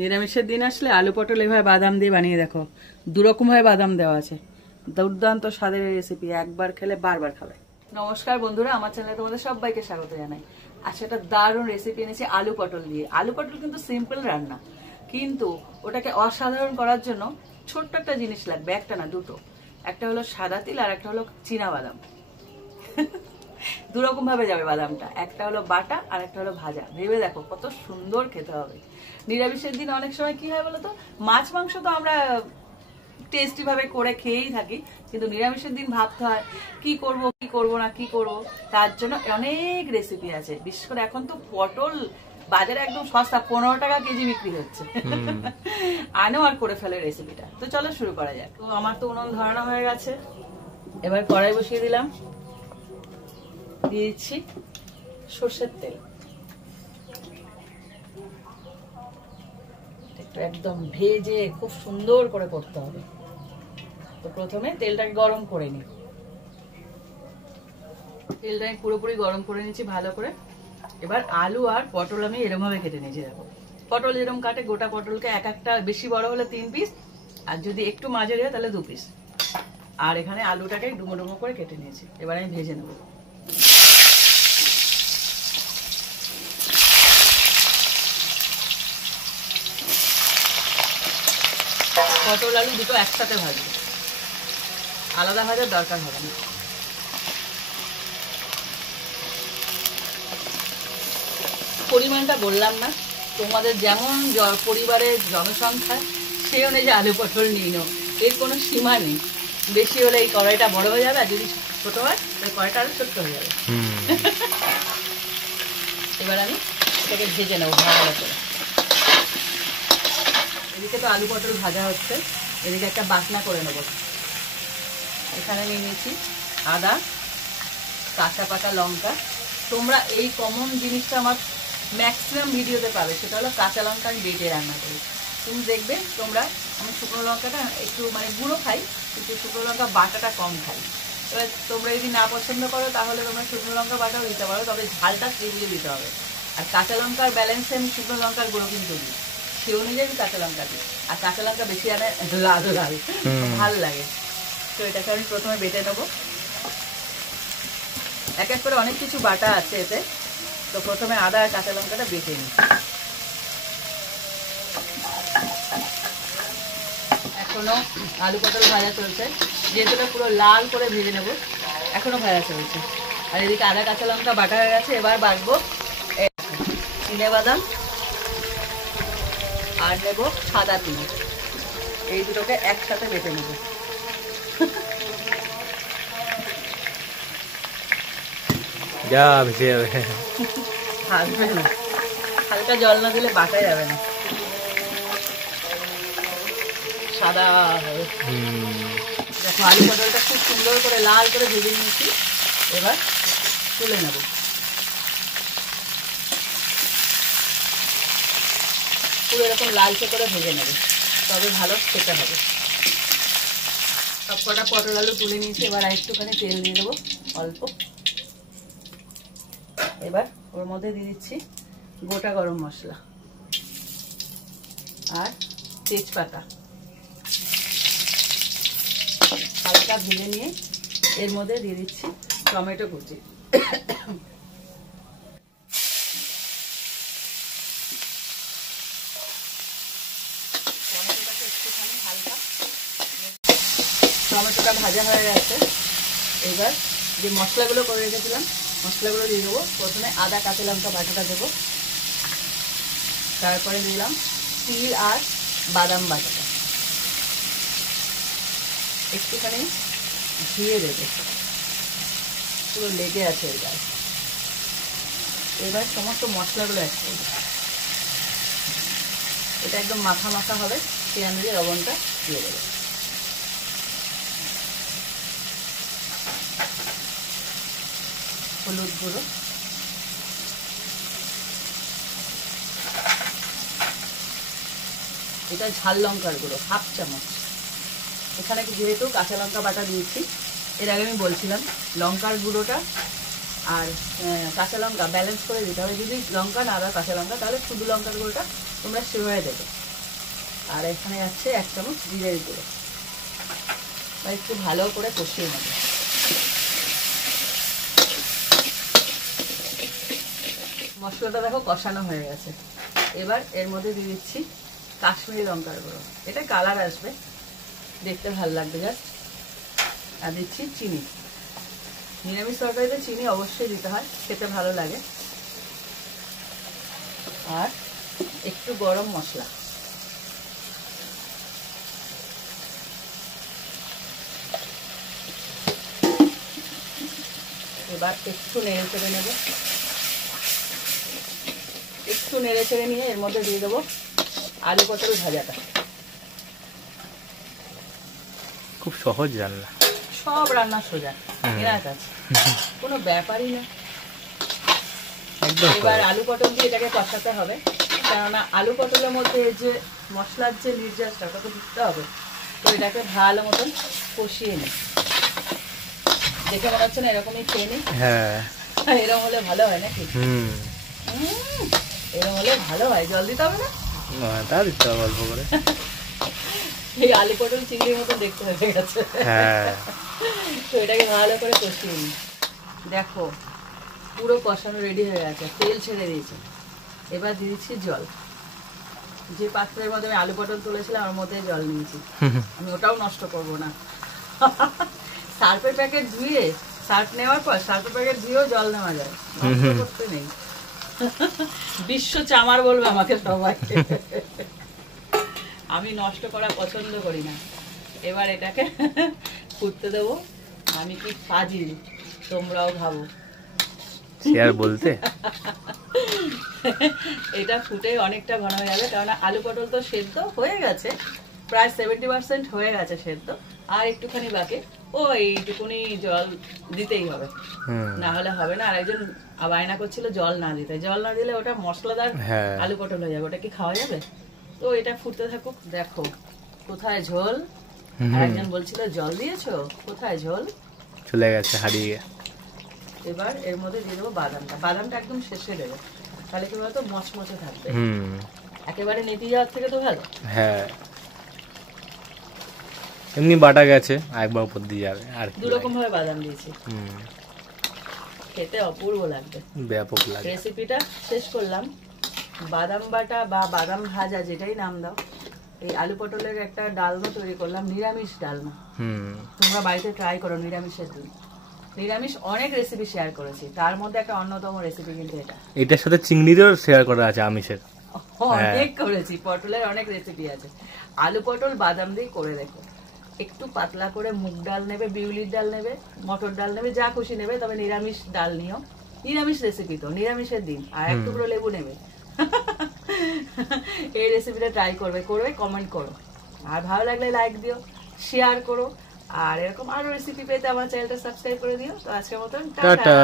নিরামিষের দিন আসলে আলু পটল এভাবে বাদাম দিয়ে বানিয়ে দেখো, দুরকম ভাবে বাদাম দেওয়া আছে। দুর্দান্ত স্বাদের রেসিপি, একবার খেলে বারবার খাবে। নমস্কার বন্ধুরা, আমার চ্যানেলে তোমাদের সবাইকে স্বাগত জানাই। আজকে একটা দারুণ রেসিপি এনেছি আলু পটল দিয়ে। আলু পটল কিন্তু সিম্পল রান্না, কিন্তু ওটাকে অসাধারণ করার জন্য ছোট্ট একটা জিনিস লাগবে, একটা না দুটো। একটা হলো সাদা তিল আর একটা হলো চীনা বাদাম। দুরকম ভাবে যাবে বাদামটা, একটা হলো বাটা আর একটা হলো ভাজা। ভেবে দেখো কত সুন্দর খেতে হবে। নিরামিষের দিন অনেক সময় কি হয় বলতো, মাছ মাংস তো আমরা টেস্টি ভাবে করে খেয়েই থাকি, কিন্তু নিরামিষের দিন ভাবতে হয় কি করব কি করব না কি করব। তার জন্য অনেক রেসিপি আছে। বিশেষ করে এখন তো পটল বাজারে একদম সস্তা, 15 টাকা কেজি বিক্রি হচ্ছে। আনো আর করে ফেলে রেসিপিটা। তো চলো শুরু করা যাক। তো আমার তো উনুন ধরানো হয়ে গেছে, এবার কড়াই বসিয়ে দিলাম। দিয়ে দিচ্ছি সর্ষের তেল, একদম ভেজে খুব সুন্দর করে করতে হবে। তো প্রথমে তেলটাকে গরম করে নিই। তেলটাকে পুরোপুরি গরম করে নিচ্ছি ভালো করে। এবার আলু আর পটল আমি এরকম ভাবে কেটে নিয়েছি। দেখো পটল যেরকম কাটে, গোটা পটলকে এক একটা, বেশি বড় হলে 3 পিস, আর যদি একটু মাঝারি হয় তাহলে 2 পিস। আর এখানে আলুটাকে ডুমো ডুমো করে কেটে নিয়েছি। এবার আমি ভেজে নেব। পটল আলু দুটো একসাথে ভাজবো, আলাদা ভাজার দরকার হবে না। পরিমাণটা বললাম না, তোমাদের যেমন পরিবারের জনসংখ্যা সেই অনুযায়ী আলু পটল নিয়ে নাও, এর কোনো সীমা নেই। বেশি হলে এই কড়াইটা বড় হয়ে যাবে, আর যদি ছোট হয় তাহলে কড়াইটা আরো ছোট্ট হয়ে যাবে। এবার আমি এটাকে ভেজে নেবো ভালো করে। এদিকে তো আলু পটল ভাজা হচ্ছে, এদিকে একটা বাটনা করে নেব। এখানে নিয়ে নিয়েছি আদা, কাঁচা পাকা লঙ্কা। তোমরা এই কমন জিনিসটা আমার ম্যাক্সিমাম ভিডিওতে পাবে, সেটা হলো কাঁচা লঙ্কা আমি বেটে রান্না করি। তুমি দেখবে তোমরা, আমি শুকনো লঙ্কাটা একটু মানে গুঁড়ো খাই, কিন্তু শুকনো লঙ্কা বাটাটা কম খাই। এবার তোমরা যদি না পছন্দ করো তাহলে তোমরা শুকনো লঙ্কা বাটাও দিতে পারো, তবে ঝালটা সেগুলো দিতে হবে। আর কাঁচা লঙ্কার ব্যালেন্সে আমি শুকনো লঙ্কার গুঁড়ো কিন্তু দিই, সে অনুযায়ী আমি কাঁচা লঙ্কা দিই। আর কাঁচা লঙ্কা বেশি আনে লাল লাল ভাল লাগে। তো এটাকে আমি প্রথমে বেটে নেবো। এক এক করে অনেক কিছু বাটা আছে এতে, তো প্রথমে আদা আর কাঁচা লঙ্কাটা বেটে নিই। এখনো আলু পটল ভাজা চলছে, যেহেতু পুরো লাল করে ভেজে নেব, এখনো ভাজা চলছে। আর এদিকে আদা কাঁচা লঙ্কা বাটা হয়ে গেছে। এবার বাটবো চিনে বাদাম আর নেবো সাদা তিল, এই দুটোকে একসাথে বেটে নেবো। ভাজবে না, হালকা জল না দিলে বাটা যাবে না, সাদা হবে। দেখো আলু পটলটা খুব সুন্দর করে লাল করে ভেজে নিয়েছি। এবার তুলে নেব। পুরো এরকম লালচে করে ভেজে নেবে, তবে ভালো খেতে হবে। সব কটা পটল আলু তুলে নিয়েছি। এবার একটুখানি তেল দিয়ে দেবো অল্প। এবার ওর মধ্যে দিয়ে দিচ্ছি গোটা গরম মশলা আর তেজপাতা। হালকা ভেজে নিয়ে এর মধ্যে দিয়ে দিচ্ছি টমেটো কুচি। টমেটোটা ভাজা হয়ে গেছে। এবার যে মশলাগুলো করে রেখেছিলাম মশলাগুলো দিয়ে দেবো। প্রথমে আদা কাঁচা লঙ্কা বাটাটা দেবো, তারপরে দিলাম তিল আর বাদাম বাটাটা, একটুখানি ধুয়ে দেবে, পুরো লেগে আছে এর গায়ে। এবার সমস্ত মশলাগুলো অ্যাড করবো, এটা একদম মাখা মাখা হবে, সেই অনুযায়ী লবণটা দিয়ে দেবো। হলুদ গুঁড়ো, এটা ঝাল লঙ্কার গুঁড়ো 1/2 চামচ। এখানে যেহেতু কাঁচা লঙ্কা বাটা দিয়েছি, এর আগে আমি বলছিলাম লঙ্কার গুঁড়োটা আর কাঁচা লঙ্কা ব্যালেন্স করে দিতে হবে। যদি লঙ্কা না দাও কাঁচা লঙ্কা, তাহলে শুধু লঙ্কার গুঁড়োটা তোমরা সেভাবে দেবে। আর এখানে আছে 1 চামচ জিরের গুঁড়ো। একটু ভালো করে কষিয়ে নেব। মশলাটা দেখো কষানো হয়ে গেছে। এবার এর মধ্যে দিয়ে দিচ্ছি কাশ্মীরি লঙ্কার গুঁড়ো। এটা কালার আসবে, দেখতে ভালো লাগবে জাস্ট। আর দিচ্ছি চিনি। নিরামিষ তরকারিতে চিনি অবশ্যই দিতে হয়, খেতে ভালো লাগে। আর একটু গরম মশলা। এবার একটু নেড়ে চেড়ে নেব। একটু নেড়ে চেড়ে নিয়ে এর মধ্যে দিয়ে দেবো আলু পটল ভাজাটা। খুব সহজ রান্না, সব রান্না সোজা, এরা কাজ কোনো ব্যাপারই না। এবার আলু পটল দিয়ে এটাকে কষাতে হবে, কেননা আলু পটলের মধ্যে যে মশলার যে নির্যাসটা ওটা তো দিতে হবে। তো এটাকে ভালো মতন কষিয়ে নিই। দেখে মনে হচ্ছে না এরকমই খেয়ে নিই? হ্যাঁ, এরকম হলে ভালো হয় নাকি? এরকম হলে ভালো হয়। জল দিতে হবে না? তা দিতে হবে অল্প করে। এই আলু পটল চিংড়ির মতন দেখতে হয়ে গেছে। তো এটাকে ভালো করে কষিয়ে নিই। দেখো পুরো কষানো রেডি হয়ে গেছে, তেল ছেড়ে দিয়েছে। এবার দিয়ে দিচ্ছি জল। যে পাত্রের মধ্যে আমি আলু পটল তুলেছিলাম ওর মধ্যে জল নিয়েছি। আমি ওটাও নষ্ট করবো না। সার্ফের প্যাকেট ধুয়ে, সার্ফ নেওয়ার পর সার্ফের প্যাকেট ধুয়েও জল নেওয়া যায়, নষ্ট করতে নেই। বিশ্ব চামার বলবে আমাকে সবাই। আমি নষ্ট করা পছন্দ করি না। এবার এটাকে ফুটতে দেবো। আমি কি ফাজিল, তোমরাও ভাবো। বলতে এটা ফুটে অনেকটা ঘন হয়ে যাবে, কারণ আলু পটল তো সেদ্ধ হয়ে গেছে, প্রায় 70% হয়ে গেছে সেদ্ধ। আর একটুখানি বাকি, ও এইটুকুনি জল দিতেই হবে, না হলে হবে না। আর একজন বায়না করছিল জল না দিতে। জল না দিলে ওটা মশলাদার আলু পটল হয়ে যাবে, ওটা কি খাওয়া যাবে? তো এটা ফুটতে থাকুক। দেখো কোথায় ঝোল, আর একজন বলছিল জল দিয়েছো, কোথায় ঝোল? চলে গেছে, হারিয়ে। এবার এর মধ্যে দিয়ে দেবো বাদামটা। বাদামটা একদম শেষে দেবো, তাহলে কি বলতো মচমচে থাকবে। একেবারে নেতি যাওয়ার থেকে তো ভালো। হ্যাঁ, এমনি বাটা গেছে, একবার উপর দিয়ে যাবে। আর 2 রকম ভাবে বাদাম দিয়েছি, খেতে অপূর্ব লাগবে, ব্যাপক লাগে। রেসিপিটা শেষ করলাম। বাদাম বাটা বা বাদাম ভাজা যেটাই নাম দাও, এই আলু পটলের একটা ডালনা তৈরি করলাম, নিরামিষ ডালনা। তোমরা বাড়িতে ট্রাই করো নিরামিষের দিন। নিরামিষ অনেক রেসিপি শেয়ার করেছি, তার মধ্যে একটা অন্যতম রেসিপি কিন্তু এটা। এটার সাথে চিংড়িরও শেয়ার করা আছে, আমিষের অনেক করেছি। পটলের অনেক রেসিপি আছে। আলু পটল বাদাম দিয়ে করে দেখো। একটু পাতলা করে মুগ ডাল নেবে, বিউলির ডাল নেবে, মটর ডাল নেবে, যা খুশি নেবে, তবে নিরামিষ ডাল নিও। নিরামিষ রেসিপি তো, নিরামিষের দিন। আর এক টুকরো লেবু নেবে। এই রেসিপিটা ট্রাই করবে, কমেন্ট করো। আর ভালো লাগলে লাইক দিও, শেয়ার করো। আর এরকম আরো রেসিপি পেতে আমার চ্যানেলটা সাবস্ক্রাইব করে দিও। তো আজকের মতন টাটা।